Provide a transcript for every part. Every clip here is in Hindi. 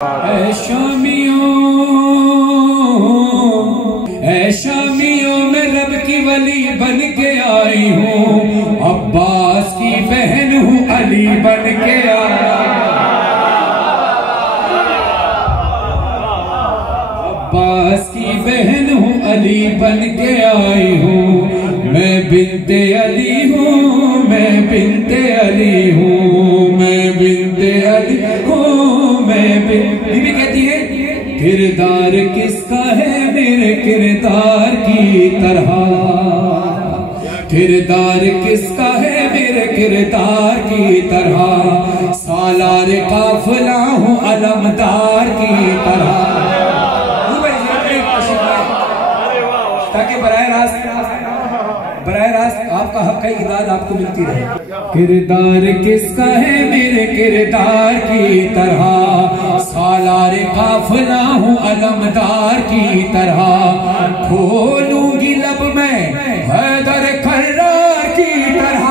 ऐ शामियों मैं रब की वली बन के आई हूँ, अब्बास की बहन हूँ अली बन के आया। अब्बास की बहन हूँ अली बन के आई हूँ, मैं बिन्ते अली हूँ, मैं बिन्ते अली हूँ, मैं बिन्ते अली हूँ, मैं बीबी कहती है किरदार किसका है मेरे किरदार की तरह, किरदार किसका है मेरे किरदार की तरह, सालार काफिला हूँ अलमदार की तरह। ताकि बराह रास्त आपका हक है इदाद आपको मिलती रहे। किरदार किसका है मेरे किरदार की तरह, सालार काफिला हूँ अलमदार की तरह, खोलूंगी लब में हैदर कर्रार की तरह,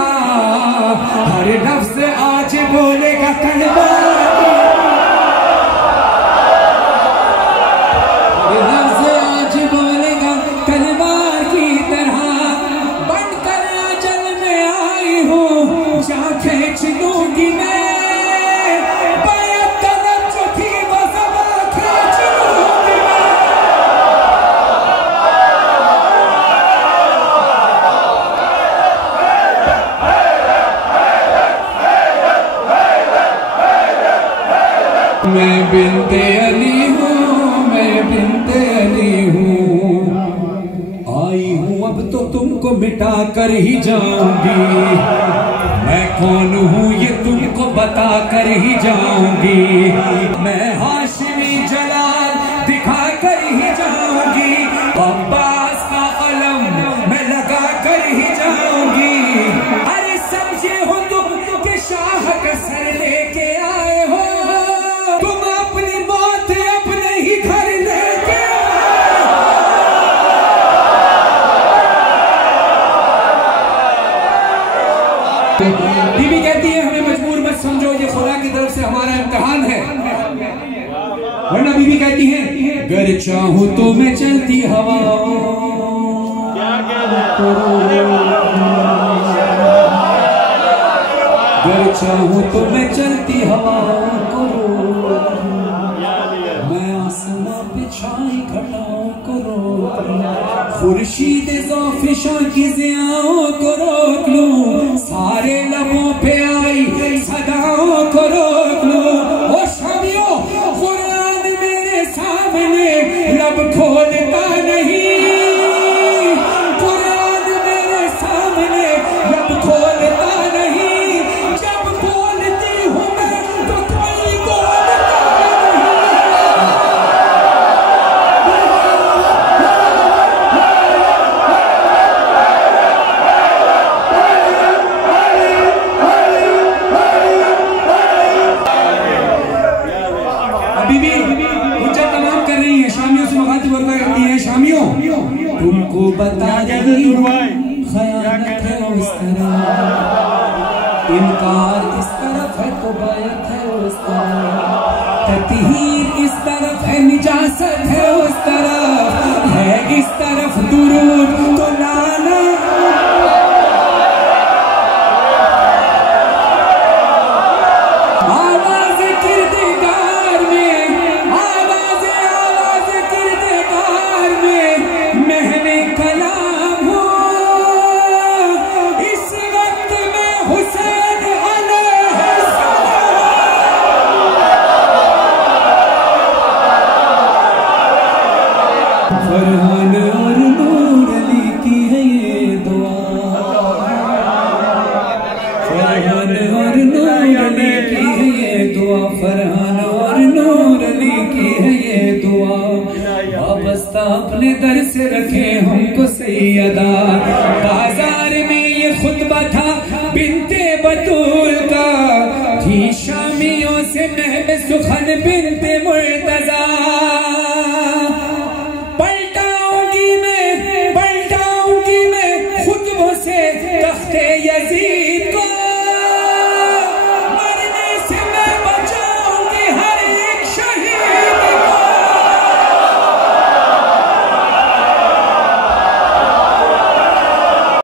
हर लफ्ज़ आज बोलेगा कलमा, हर लफ्ज़ आज बोलेगा कलमा की तरह, बनकर अजल में आई हूँ जा खींच लूंगी मैं, मैं बिन्ते अली हूँ, मैं बिन्ते अली हूँ, आई हूँ अब तो तुमको मिटा कर ही जाऊंगी, मैं कौन हूँ ये तुमको बता कर ही जाऊंगी, मैं हाशिमी जलाल दिखा कर ही जाऊंगी, अब्बास का अलम मैं लगा कर ही जाऊंगी। अरे समझे हो तुम कि शाह का सर लेके आए हो, तुम अपनी मौत अपने ही घर लेके बीबी कहती है हमें मजबूर मत समझो, ये खुदा की तरफ से हमारा इम्तिहान है। वरना बीबी कहती है गर चाहूं तो मैं चलती हवाओं, गर चाहूं तो मैं चलती हवाओं को, मैं आसमां पे छाई घटाओं को रोक, खुर्शीद ज़ाफ़िशां की ज़ियाओं को रोक लूं, सारे लबों पे आई सदाओं को रोक लूं। ओ शामियों कुरान मेरे सामने लब खोलता नहीं, कुरान मेरे सामने लब खोलता नहीं, जब बोलती हूँ मैं तो कोई बोलता बीबी मुझे तमाम कर रही है, शामियों से मुखातिब होकर कहती है शामियों तुमको बता रही हूँ खयानत है उस तरह, इनकार इस तरफ है तो बायत है उस तरफ, तत्हीर इस तरफ है निजासत है उस तरफ, है इस तरफ दुरूद तो लाना, फरहान और नूर अली की है ये दुआ, फरहान और नूर अली की है ये दुआ, फरहान और नूर अली की है ये दुआ, वाबस्ता अपने दर से रखे हमको सैयदा। बाजार में ये खुतबा था बिन्ते बतूल का, थी शामियों से महब सुखन बिन्ते